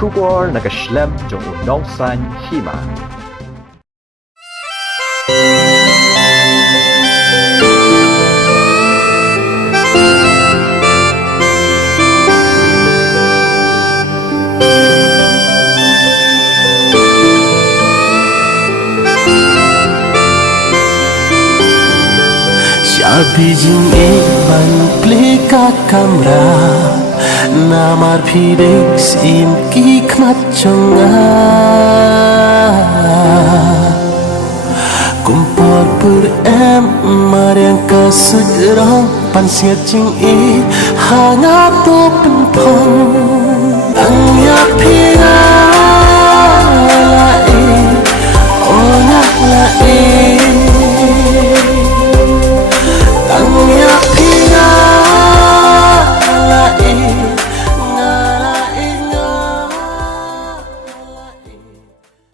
出国那个 schlimm 就闹散起嘛。Shabby jing ban plika kamra namar phirek sim ki khmat chonga kumpor pur em mariang kasut rong pan siat jing hanga to pen phong